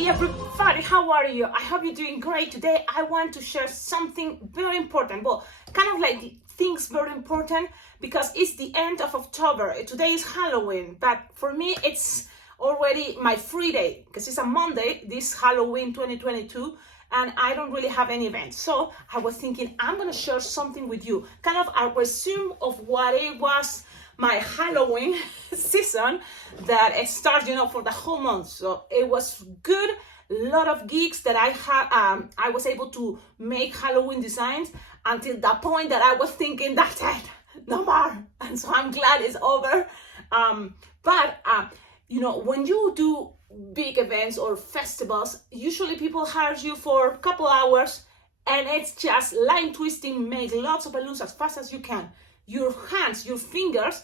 Hey everybody, how are you? I hope you're doing great. Today I want to share something very important. Well, kind of like things very important because it's the end of October. Today is Halloween, but for me it's already my free day because it's a Monday, this Halloween 2022, and I don't really have any events. So I was thinking I'm gonna share something with you, kind of a resume of what it was my Halloween season that it starts, for the whole month. So it was good. A lot of gigs that I had. I was able to make Halloween designs until the point that I was thinking, that's it, no more. And so I'm glad it's over. But when you do big events or festivals, usually people hire you for a couple hours, and it's just line twisting, make lots of balloons as fast as you can. Your hands, your fingers,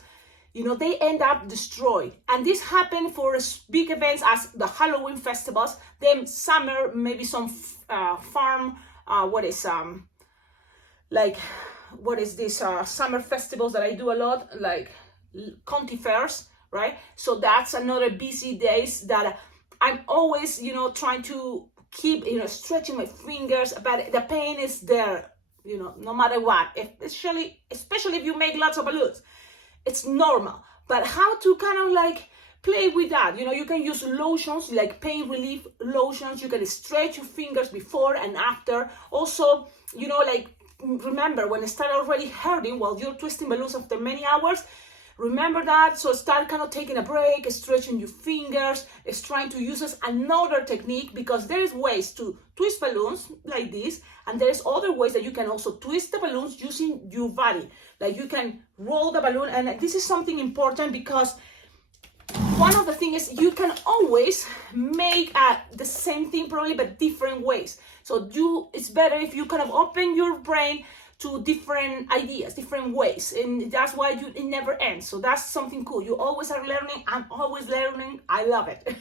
they end up destroyed. And this happened for big events as the Halloween festivals, then summer, maybe some summer festivals that I do a lot, like county fairs, right? So that's another busy days that I'm always, trying to keep, stretching my fingers, but the pain is there, no matter what, especially if you make lots of balloons. It's normal. But how to kind of like play with that? You can use lotions, like pain relief lotions. You can stretch your fingers before and after. Also, remember when it started already hurting while you're twisting balloons after many hours, remember that. So start kind of taking a break, stretching your fingers, trying to use another technique, because there is ways to twist balloons like this, and there's other ways that you can also twist the balloons using your body. Like you can roll the balloon, and this is something important because one of the things is you can always make the same thing probably but different ways. So it's better if you kind of open your brain to different ideas, different ways, and that's why it never ends. So that's something cool. You always are learning. I'm always learning. I love it.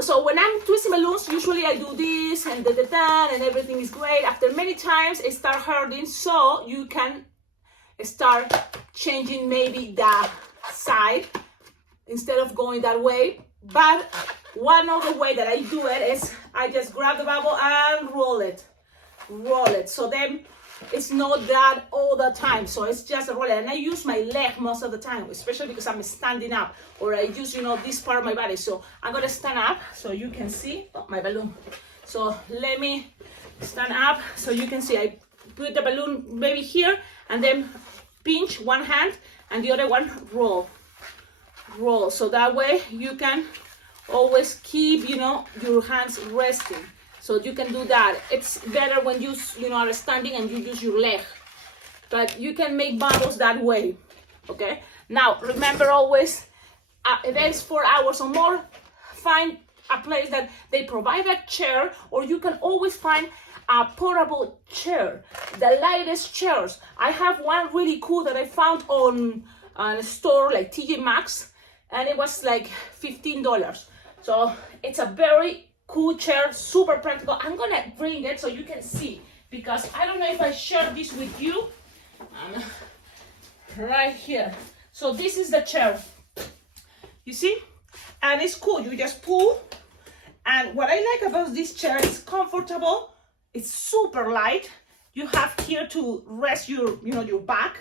So when I'm twisting balloons, usually I do this and and everything is great. After many times, it starts hurting, so you can start changing maybe the side instead of going that way. But one other way that I do it is I just grab the bubble and roll it. So then it's not that all the time, so it's just a roll it. And I use my leg most of the time, especially because I'm standing up, or I use this part of my body. So I'm gonna stand up so you can see my balloon. So let me stand up so you can see. I put the balloon maybe here and then pinch one hand and the other one roll, so that way you can always keep your hands resting. So you can do that. It's better when you are standing and you use your leg. But you can make bubbles that way, okay? Now, remember always, events 4 hours or more, find a place that they provide a chair, or you can always find a portable chair, the lightest chairs. I have one really cool that I found on a store like TJ Maxx, and it was like $15. So it's a very cool chair, super practical. I'm gonna bring it so you can see, because I don't know if I share this with you. Right here. So this is the chair. You see? And it's cool. You just pull. And what I like about this chair is comfortable. It's super light. You have here to rest your back.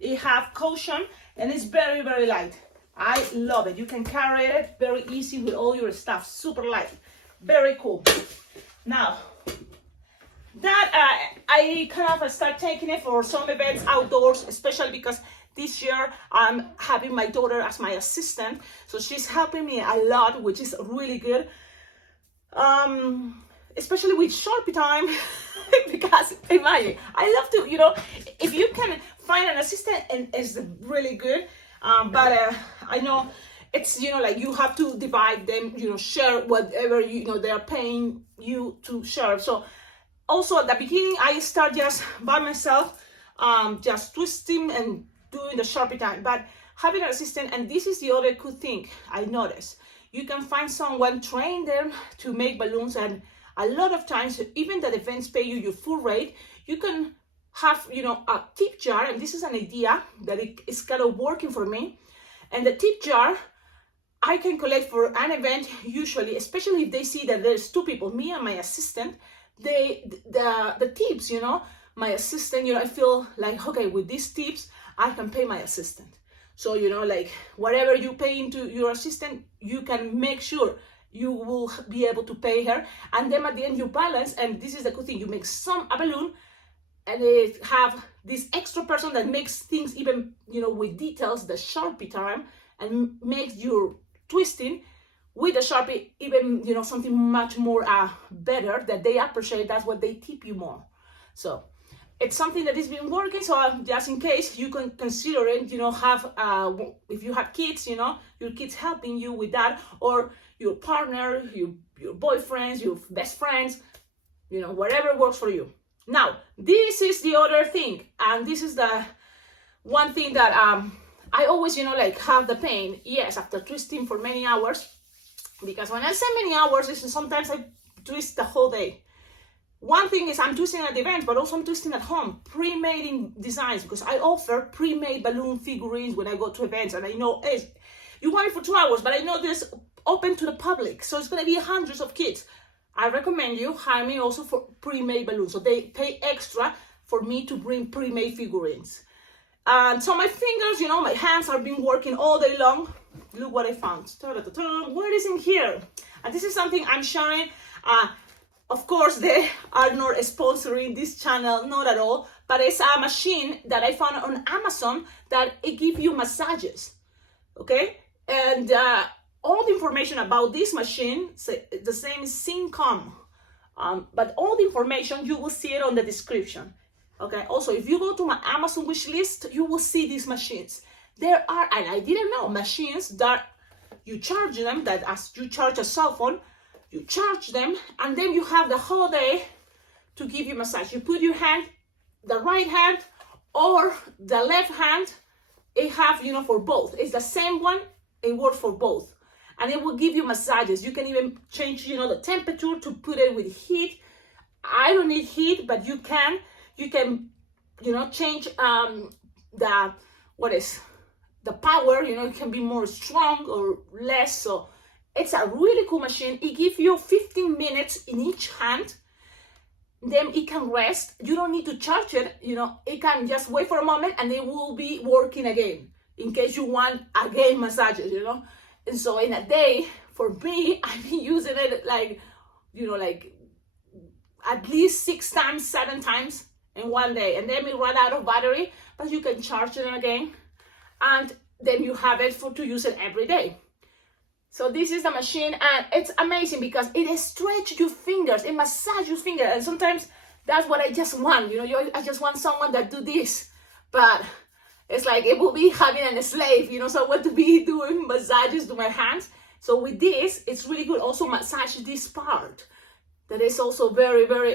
It have cushion, and it's very, very light. I love it. You can carry it very easy with all your stuff. Super light. Very cool. Now, that I kind of start taking it for some events outdoors, especially because this year I'm having my daughter as my assistant, so she's helping me a lot, which is really good. Especially with Sharpie time, because imagine, I love to, if you can find an assistant, and it's really good. But I know it's, like you have to divide them, share whatever, they are paying you to share. So also at the beginning, I start just by myself, just twisting and doing the Sharpie time. But having an assistant, and this is the other cool thing I noticed, you can find someone, train them to make balloons, and a lot of times, even the events pay you your full rate, you can have, a tip jar, and this is an idea that is kind of working for me. And the tip jar I can collect for an event usually, especially if they see that there's two people, me and my assistant, the tips, you know, my assistant, you know, I feel like, okay, with these tips, I can pay my assistant. So, you know, like whatever you pay into your assistant, you can make sure you will be able to pay her. And then at the end you balance, and this is the good thing, you make a balloon, and they have this extra person that makes things even, you know, with details, the Sharpie time, and makes your twisting with the Sharpie even, you know, something much more better that they appreciate. That's what they tip you more. So it's something that has been working. So just in case, you can consider it, you know, have if you have kids, you know, your kids helping you with that, or your partner, your boyfriends, your best friends, you know, whatever works for you. Now, this is the other thing, and this is the one thing that I always, you know, like have the pain, yes, after twisting for many hours, because when I say many hours, sometimes I twist the whole day. One thing is I'm twisting at events, but also I'm twisting at home, pre-made designs, because I offer pre-made balloon figurines when I go to events, and I know, hey, you want it for 2 hours, but I know this open to the public, so it's going to be hundreds of kids. I recommend you hire me also for pre-made balloons, so they pay extra for me to bring pre-made figurines. And so my fingers, you know, my hands have been working all day long. Look what I found. What is in here? And this is something I'm sharing. Of course, they are not sponsoring this channel, not at all, but it's a machine that I found on Amazon that it gives you massages, okay? And all the information about this machine, the same is Syncom, but all the information, you will see it on the description, okay? Also, if you go to my Amazon wish list, you will see these machines. There are, and I didn't know, machines that you charge them, that as you charge a cell phone, you charge them, and then you have the whole day to give you massage. You put your hand, the right hand or the left hand, it have, you know, for both. It's the same one, it works for both. And it will give you massages. You can even change, you know, the temperature to put it with heat. I don't need heat, but you can, you know, change the power, you know, it can be more strong or less. So it's a really cool machine. It gives you 15 minutes in each hand. Then it can rest. You don't need to charge it, you know, it can just wait for a moment and it will be working again in case you want again massages, you know. And so in a day, for me, I've been using it like, you know, like at least 6 times, 7 times in one day. And then we run out of battery, but you can charge it again. And then you have it to use it every day. So this is the machine, and it's amazing because it stretches your fingers, it massages your fingers. And sometimes that's what I just want, you know, I just want someone that do this. But it's like it will be having a slave, you know, someone to be doing massages to my hands. So with this, it's really good. Also massage this part. That is also very, very,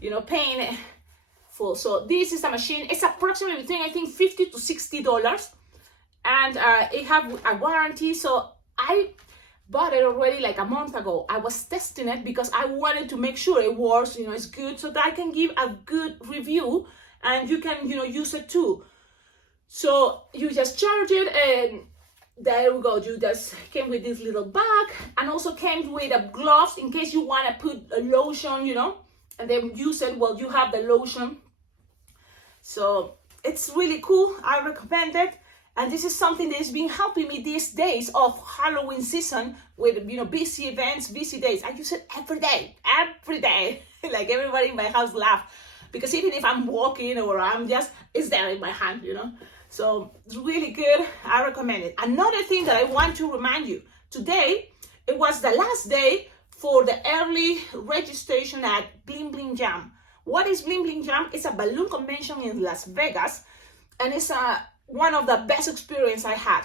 you know, painful. So this is a machine. It's approximately between, I think, $50 to $60. And it have a warranty. So I bought it already like a month ago. I was testing it because I wanted to make sure it works, you know, it's good, so that I can give a good review and you can, you know, use it too. So you just charge it, and there we go. You just came with this little bag, and also came with a gloves in case you want to put a lotion, you know, and then use it while you have the lotion. So it's really cool. I recommend it. And this is something that has been helping me these days of Halloween season with, you know, busy events, busy days. I use it every day. Like everybody in my house laugh. Because even if I'm walking or I'm just, it's there in my hand, you know. So it's really good. I recommend it. Another thing that I want to remind you. Today, it was the last day for the early registration at Bling Bling Jam. What is Bling Bling Jam? It's a balloon convention in Las Vegas. And it's one of the best experience I had.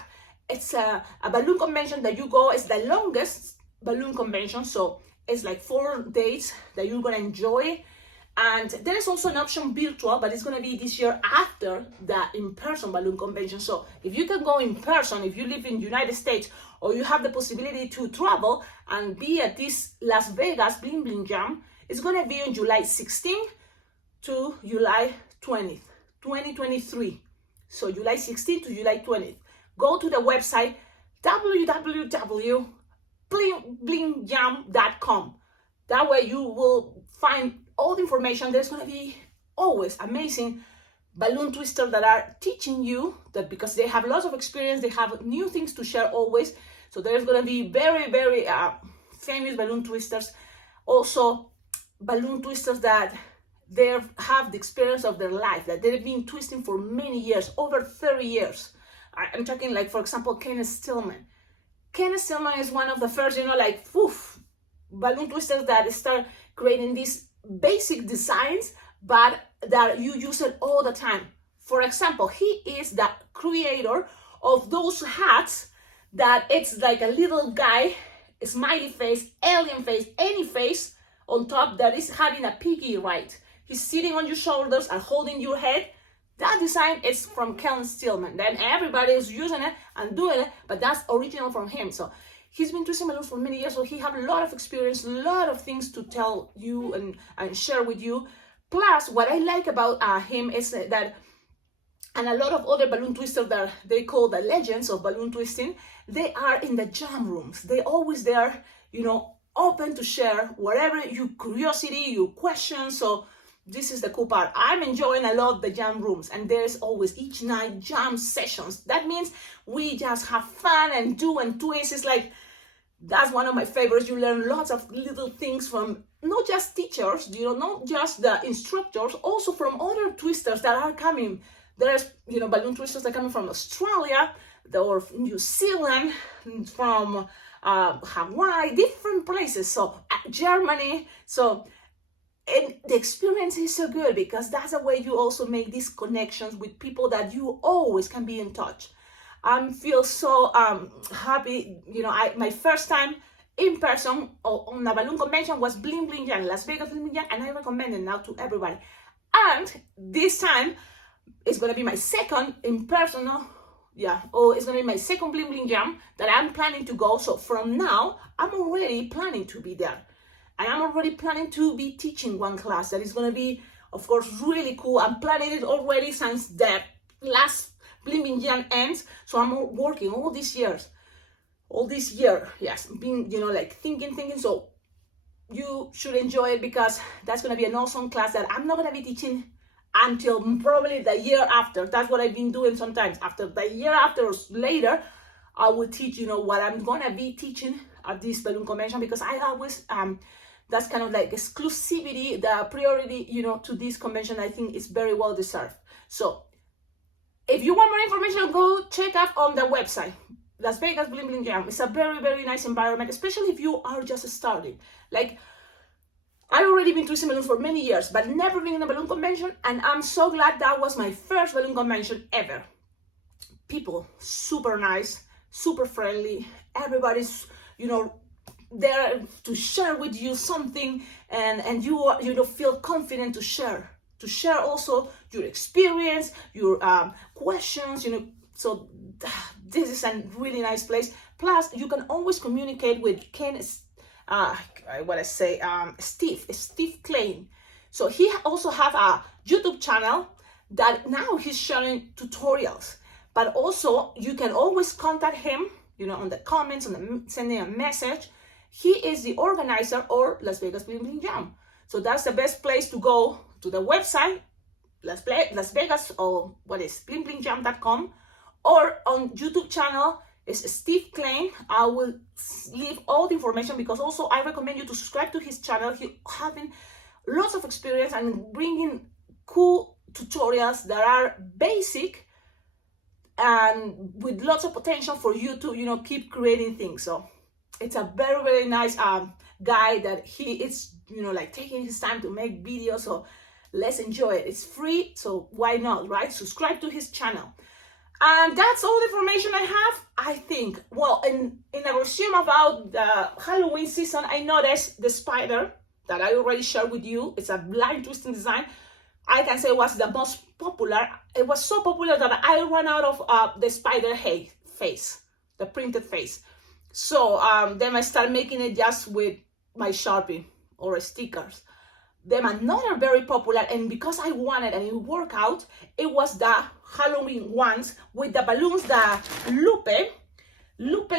It's a balloon convention that you go, it's the longest balloon convention, so it's like 4 days that you're gonna enjoy. And there is also an option virtual, but it's gonna be this year after the in-person balloon convention. So if you can go in person, if you live in the United States, or you have the possibility to travel and be at this Las Vegas Bling Bling Jam, it's gonna be on July 16th to July 20th, 2023. So July 16th to July 20th. Go to the website, www.blingjam.com. That way you will find all the information. There's going to be always amazing balloon twisters that are teaching you that, because they have lots of experience, they have new things to share always. So there's going to be very, very famous balloon twisters. Also, balloon twisters that they have the experience of their life, that they've been twisting for many years, over 30 years. I'm talking like, for example, Kenneth Stillman. Kenneth Stillman is one of the first, balloon twisters that start creating these basic designs, but that you use it all the time. For example, he is the creator of those hats that it's like a little guy, a smiley face, alien face, any face on top that is having a piggy ride. He's sitting on your shoulders and holding your head. That design is from Kenneth Stillman. Then everybody is using it and doing it, but that's original from him. So he's been twisting balloons for many years, so he has a lot of experience, a lot of things to tell you and share with you. Plus, what I like about him is that, and a lot of other balloon twisters that they call the legends of balloon twisting, they are in the jam rooms. They're always there, open to share whatever your curiosity, your questions. So this is the cool part. I'm enjoying a lot the jam rooms, and there's always each night jam sessions. That means we just have fun and do and twist. It's like, that's one of my favorites. You learn lots of little things from not just teachers, not just the instructors, also from other twisters that are coming. There's, balloon twisters that are coming from Australia, or New Zealand, from Hawaii, different places. So Germany. So, and the experience is so good because that's the way you also make these connections with people that you always can be in touch. I feel so happy. My first time in person on a balloon convention was Bling Bling Jam, Las Vegas Bling Bling Jam, and I recommend it now to everybody. And this time it's gonna be my second in person. It's gonna be my second Bling Bling Jam that I'm planning to go. So from now, I'm already planning to be there, and I'm already planning to be teaching one class that is gonna be, of course, really cool. I'm planning it already since the last Bling Bling Jam ends. So I'm working all this year, yes, being, thinking. So you should enjoy it, because that's going to be an awesome class that I'm not going to be teaching until probably the year after. That's what I've been doing sometimes. After the year after or later, I will teach, what I'm going to be teaching at this balloon convention, because I always, that's kind of like exclusivity, the priority, to this convention. I think is very well deserved. So if you want more information, go check out on the website, Las Vegas Bling Bling Jam. It's a very, very nice environment, especially if you are just starting. Like, I've already been twisting balloons for many years, but never been in a balloon convention, and I'm so glad that was my first balloon convention ever. People, super nice, super friendly. Everybody's, there to share with you something, and you feel confident to share also your experience, your questions, so this is a really nice place. Plus, you can always communicate with Steve Klein. So he also have a YouTube channel that now he's sharing tutorials, but also you can always contact him, on the comments, sending a message. He is the organizer or Las Vegas Bling Bling Jam. So that's the best place to go, to the website, Las Vegas, or blingblingjam.com, or on YouTube channel is Steve Klein. I will leave all the information, because also I recommend you to subscribe to his channel. He having lots of experience and bringing cool tutorials that are basic and with lots of potential for you to keep creating things. So it's a very, very nice guy that he is taking his time to make videos. So let's enjoy it. It's free, so why not, right? Subscribe to his channel. And that's all the information I have, I think. Well, in a resume about the Halloween season, I noticed the spider that I already shared with you. It's a blind twisting design. I can say it was the most popular. It was so popular that I ran out of the spider face, the printed face. So then I started making it just with my Sharpie or stickers. Then another very popular, and because I wanted and it worked out, it was the Halloween ones with the balloons, the Lupe,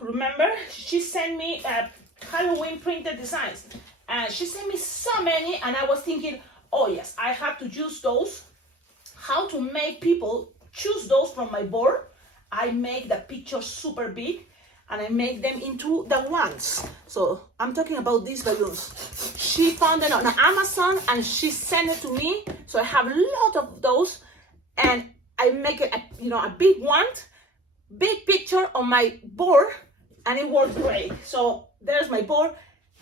remember? She sent me Halloween printed designs. And she sent me so many, and I was thinking, oh yes, I have to use those. How to make people choose those from my board. I make the pictures super big, and I make them into the ones. So I'm talking about these balloons. She found them on Amazon, and she sent it to me. So I have a lot of those, and I make it, a big one, big picture on my board, and it worked great. So there's my board.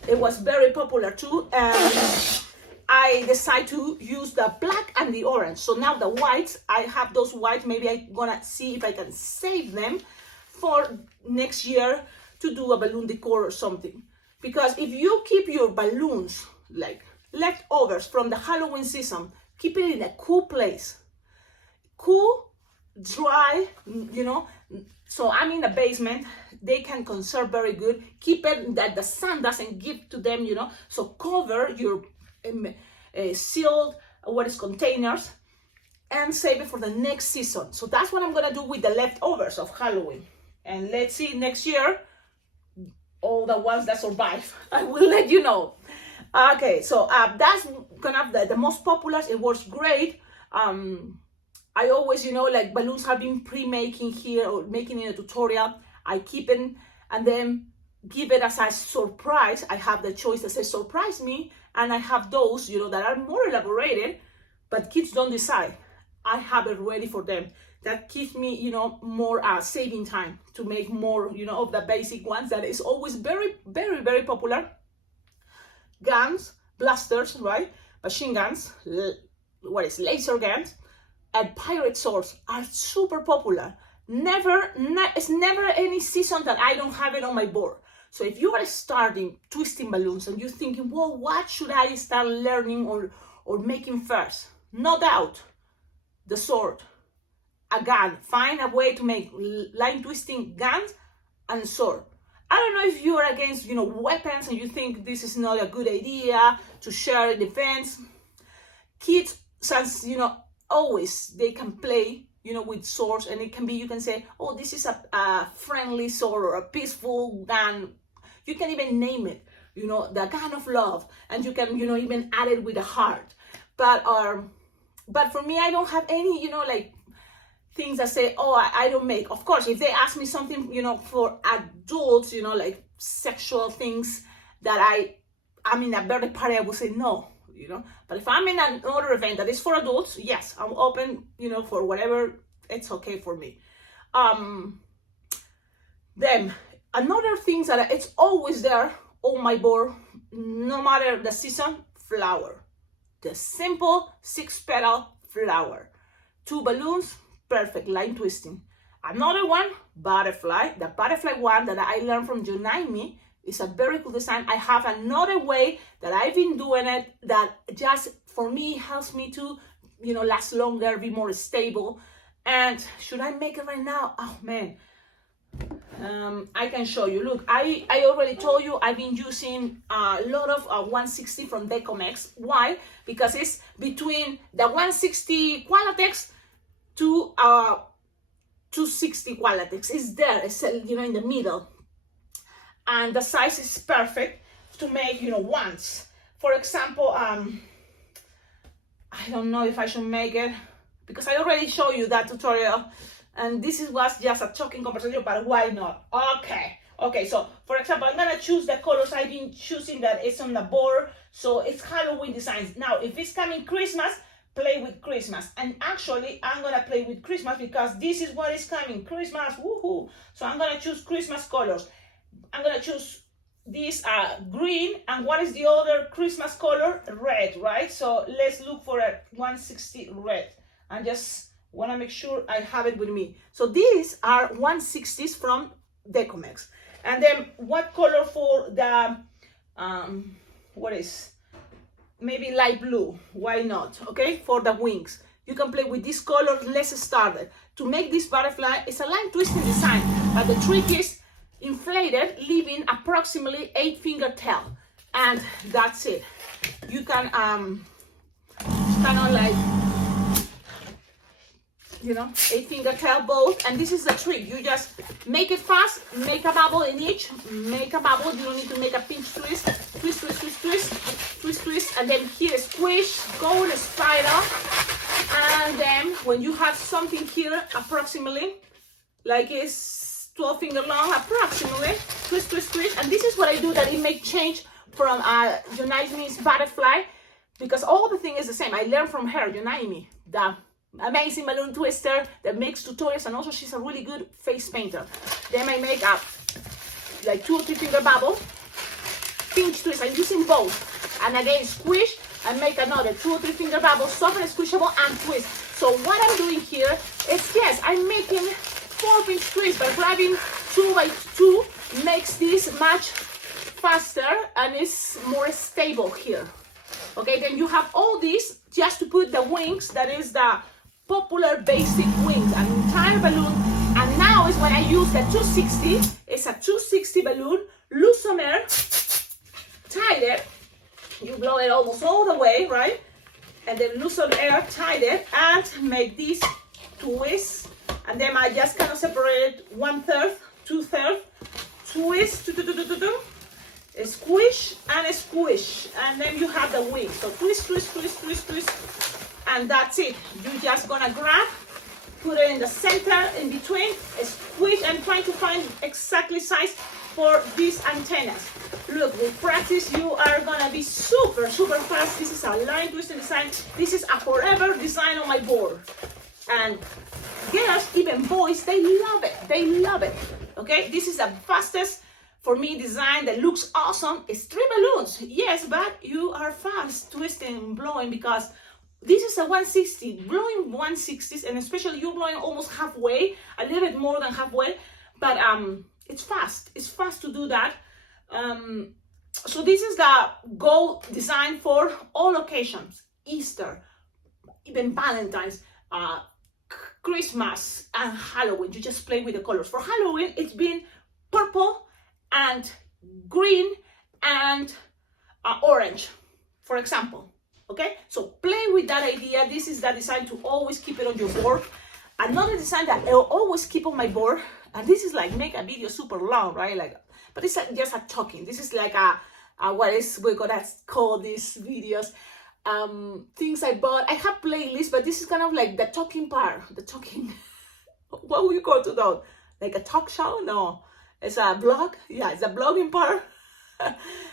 It was very popular too, and I decided to use the black and the orange. So now the whites, I have those whites. Maybe I'm gonna see if I can save them for next year to do a balloon decor or something. Because if you keep your balloons, like leftovers from the Halloween season, keep it in a cool place. Cool, dry, so I'm in the basement. They can conserve very good. Keep it that the sun doesn't get to them, So cover your sealed containers and save it for the next season. So that's what I'm gonna do with the leftovers of Halloween. And let's see next year, all the ones that survive. I will let you know. Okay, so that's kind of the most popular. It works great. I always, like balloons have been pre-making here or making in a tutorial. I keep it and then give it as a surprise. I have the choice that says surprise me, and I have those, that are more elaborated, but kids don't decide. I have it ready for them. That gives me, more saving time to make more, of the basic ones that is always very, very, very popular. Guns, blasters, right? Machine guns, laser guns, and pirate swords are super popular. It's never any season that I don't have it on my board. So if you are starting twisting balloons and you're thinking, well, what should I start learning or making first? No doubt, the sword, a gun. Find a way to make line twisting guns and sword. I don't know if you're against, weapons and you think this is not a good idea to share in defense. Kids, since, always they can play, with swords, and it can be, you can say, oh, this is a friendly sword or a peaceful gun. You can even name it, the gun of love, and you can, even add it with a heart. But for me, I don't have any, like things that say, oh, I don't make. Of course, if they ask me something, for adults, like sexual things that I'm in a birthday party, I would say no. But if I'm in another event that is for adults, yes, I'm open, for whatever, it's okay for me. Then another thing that it's always there on my board, no matter the season, flower. The simple 6-petal flower. 2 balloons, perfect, line twisting. Another one, butterfly. The butterfly one that I learned from Jonaimi. It's a very cool design. I have another way that I've been doing it that just for me helps me to, last longer, be more stable. And should I make it right now? Oh man, I can show you. Look, I already told you I've been using a lot of 160 from Decomex. Why? Because it's between the 160 Qualatex to 260 Qualatex. It's there, it's in the middle. And the size is perfect to make, ones. For example, I don't know if I should make it because I already showed you that tutorial, and this was just a talking conversation, but why not? Okay, so for example, I'm gonna choose the colors I've been choosing that is on the board. So it's Halloween designs. Now, if it's coming Christmas, play with Christmas. And actually, I'm gonna play with Christmas because this is what is coming, Christmas, woohoo. So I'm gonna choose Christmas colors. I'm gonna choose this green, and what is the other Christmas color? Red, right? So let's look for a 160 red. I just wanna make sure I have it with me. So these are 160s from Decomex. And then what color for the, maybe light blue, why not? Okay, for the wings. You can play with this color. Let's start it. To make this butterfly, it's a line twisting design, but the trick is inflated, leaving approximately 8-finger tail, and that's it. You can kind of like you know, 8-finger tail both. And this is the trick. You just make it fast, make a bubble in each, make a bubble. You don't need to make a pinch twist, twist, twist, twist, twist, twist, twist, and then here squish, go in a spiral. And then when you have something here, approximately, like it's 12-finger long, approximately, twist, twist, twist. And this is what I do, that it may change from Yunaimi's butterfly, because all the thing is the same. I learned from her, Yunaimi, the amazing balloon twister that makes tutorials, and also she's a really good face painter. Then I make up like 2 or 3 finger bubble, pinch twist. I'm using both, and again squish and make another 2 or 3 finger bubble, soft and squishable, and twist. So what I'm doing here is, yes, I'm making 4 pinch twists, but grabbing 2 by 2 makes this much faster and it's more stable here. Okay, then you have all this just to put the wings. That is the popular basic wings, an entire balloon. And now is when I use the 260. It's a 260 balloon, lose some air, tight it, you blow it almost all the way, right? And then lose some air, tight it, and make this twist. And then I just kind of separate it 1/3, 2/3, twist, squish and squish, and then you have the wing. So twist, twist, twist, twist, twist, and that's it. You're just gonna grab, put it in the center, in between, squish, and trying to find exactly size for these antennas. Look, with practice, you are gonna be super, super fast. This is a line twisting design. This is a forever design on my board. And girls, even boys, they love it. They love it. Okay, this is the fastest for me design that looks awesome. It's 3 balloons, yes, but you are fast twisting and blowing, because this is a 160, blowing 160s, and especially you're blowing almost halfway, a little bit more than halfway, but it's fast to do that. So this is the goal design for all occasions: Easter, even Valentine's, Christmas, and Halloween. You just play with the colors. For Halloween, it's been purple and green and orange, for example. Okay, so play with that idea. This is the design to always keep it on your board. Another design that I'll always keep on my board, and this is like make a video super long, right? Like, but it's like just a talking. This is like a what is we're gonna call these videos, things I bought. I have playlists, but this is kind of like the talking part, the talking. What would you call to that? Like a talk show? No. It's a blog. Yeah, it's a blogging part.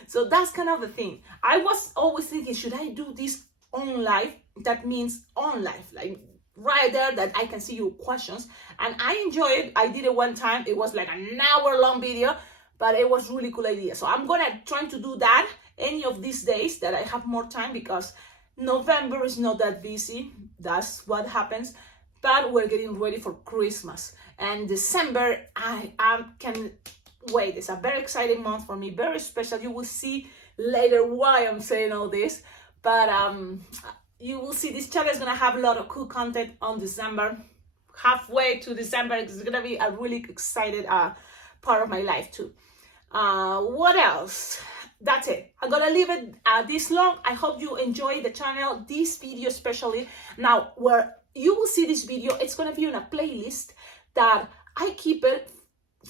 So that's kind of the thing. I was always thinking, should I do this on live? That means on live, like right there that I can see your questions. And I enjoy it. I did it one time. It was like an hour-long video, but it was really cool idea. So I'm gonna try to do that any of these days that I have more time, because November is not that busy. That's what happens. But we're getting ready for Christmas. And December, I can wait. It's a very exciting month for me, very special. You will see later why I'm saying all this. But you will see this channel is going to have a lot of cool content on December. Halfway to December, it's going to be a really excited part of my life too. What else? That's it. I'm going to leave it this long. I hope you enjoy the channel, this video especially. Now, where you will see this video, it's going to be on a playlist that I keep it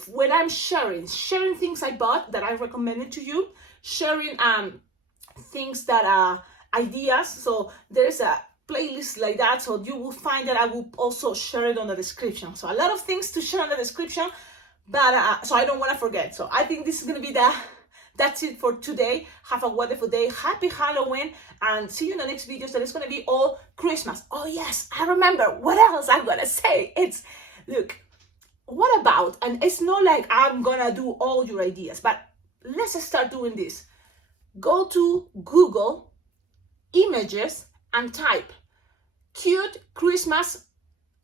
when I'm sharing things I bought that I recommended to you, sharing things that are ideas. So there's a playlist like that, so you will find that I will also share it on the description. So a lot of things to share in the description, but so I don't want to forget. So I think this is going to be that's it for today. Have a wonderful day. Happy Halloween, and see you in the next videos that is going to be all Christmas. Oh yes, I remember what else I'm going to say. It's, look, what about, and it's not like I'm going to do all your ideas, but let's start doing this. Go to Google Images and type cute Christmas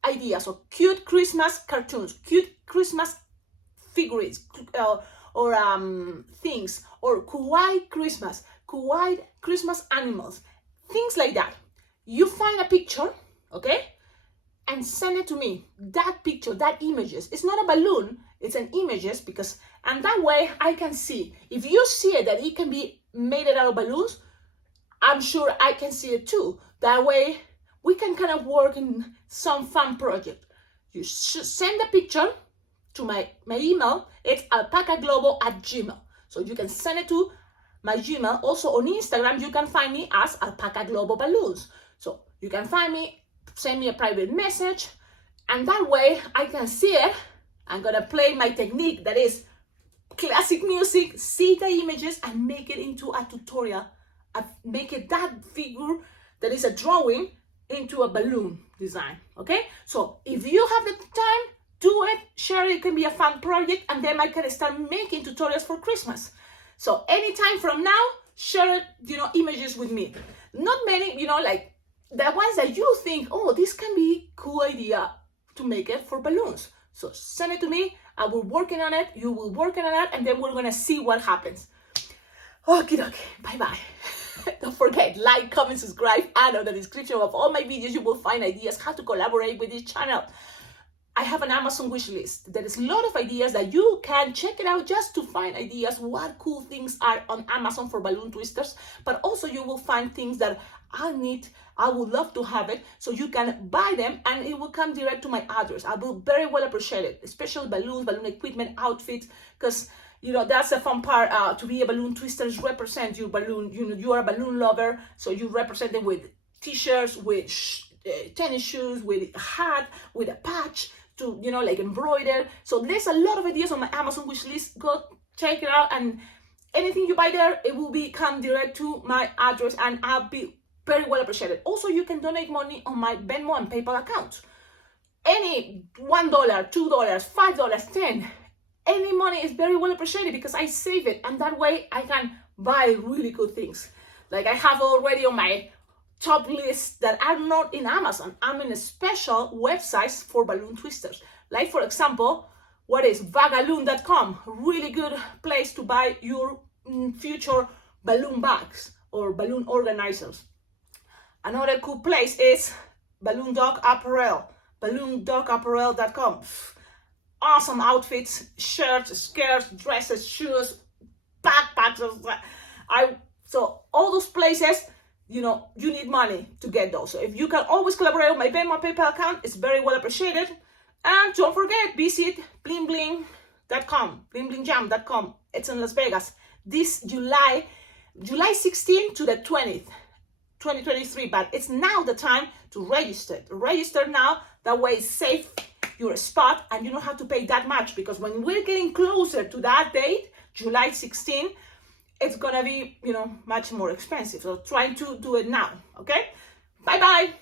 ideas, or cute Christmas cartoons, cute Christmas figurines, or things, or kawaii Christmas animals, things like that. You find a picture, okay, and send it to me. That picture, that images. It's not a balloon, it's an images, because, and that way I can see. If you see it that it can be made out of balloons, I'm sure I can see it too. That way we can kind of work in some fun project. You should send a picture to my email. It's alpacaglobo@gmail. So you can send it to my Gmail. Also on Instagram, you can find me as Alpacaglobo Balloons. So you can find me, send me a private message, and that way I can see it. I'm gonna play my technique that is classic music, see the images and make it into a tutorial. Make it that figure that is a drawing into a balloon design, okay? So if you have the time, do it, share it, can be a fun project, and then I can start making tutorials for Christmas. So anytime from now, share it, images with me. Not many, like the ones that you think, oh, this can be cool idea to make it for balloons. So send it to me, I will working on it, you will working on it, and then we're gonna see what happens. Okay, bye-bye. Don't forget, like, comment, subscribe, and on the description of all my videos, you will find ideas how to collaborate with this channel. I have an Amazon wish list. There is a lot of ideas that you can check it out just to find ideas, what cool things are on Amazon for balloon twisters, but also you will find things that I need, I would love to have it, so you can buy them and it will come direct to my address. I will very well appreciate it, especially balloons, balloon equipment, outfits, because that's the fun part. To be a balloon twister is represent your balloon. You are a balloon lover, so you represent them with t-shirts, with tennis shoes, with a hat, with a patch to like embroider. So there's a lot of ideas on my Amazon wish list. Go check it out, and anything you buy there, it will come direct to my address, and I'll be very well appreciated. Also, you can donate money on my Venmo and PayPal account. Any $1, $2, $5, 10. Any money is very well appreciated because I save it, and that way I can buy really good things. Like I have already on my top list that are not in Amazon. I'm in a special websites for balloon twisters. Like for example, what is vagaloon.com? Really good place to buy your future balloon bags or balloon organizers. Another cool place is Balloon Dog Apparel, balloondogapparel.com. Awesome outfits, shirts, skirts, dresses, shoes, backpacks. So all those places, you need money to get those. So if you can always collaborate with my Venmo PayPal account, it's very well appreciated. And don't forget, visit bling.com, blingjam.com. It's in Las Vegas. This July 16th to the 20th, 2023. But it's now the time to register. Register now. That way it's safe. Your spot, and you don't have to pay that much, because when we're getting closer to that date, July 16, it's gonna be much more expensive. So try to do it now. Okay, bye bye.